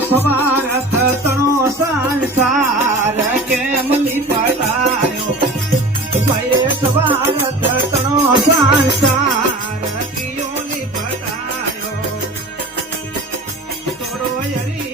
સ્વાર્થ તણો સંસાર કેમ લીપટાયો? ભય સ્વાર્થ તણો સંસાર કિયો લીપટાયો? તોડો હરી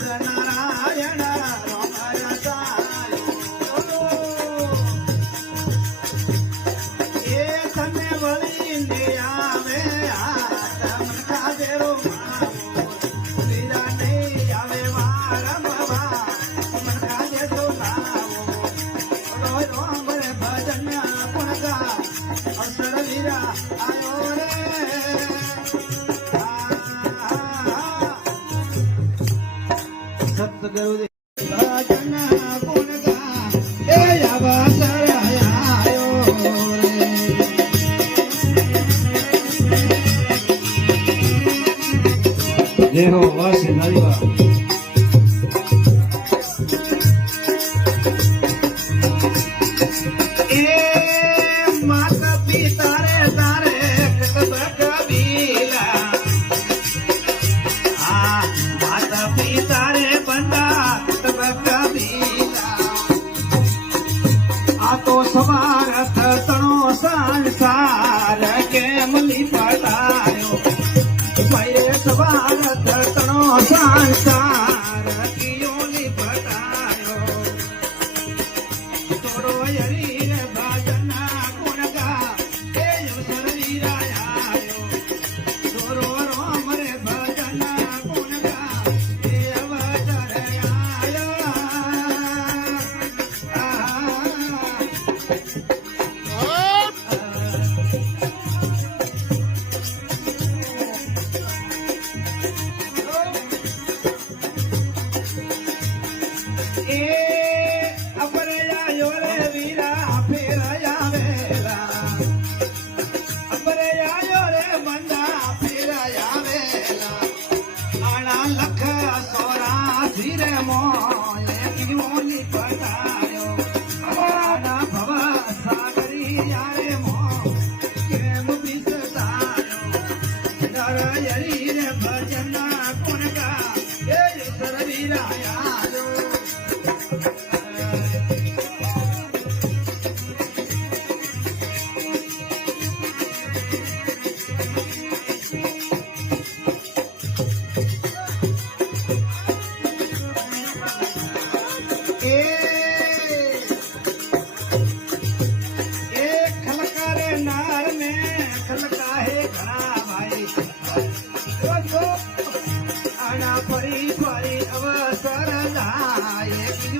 ವ್ಯಾಸನಾರಾಯಣ Dejo, va, se la દોષ ભારત તણો સંસાર કેમ લીપટાયો મહેશ ભારત તણો Oh! भजन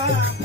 Bye.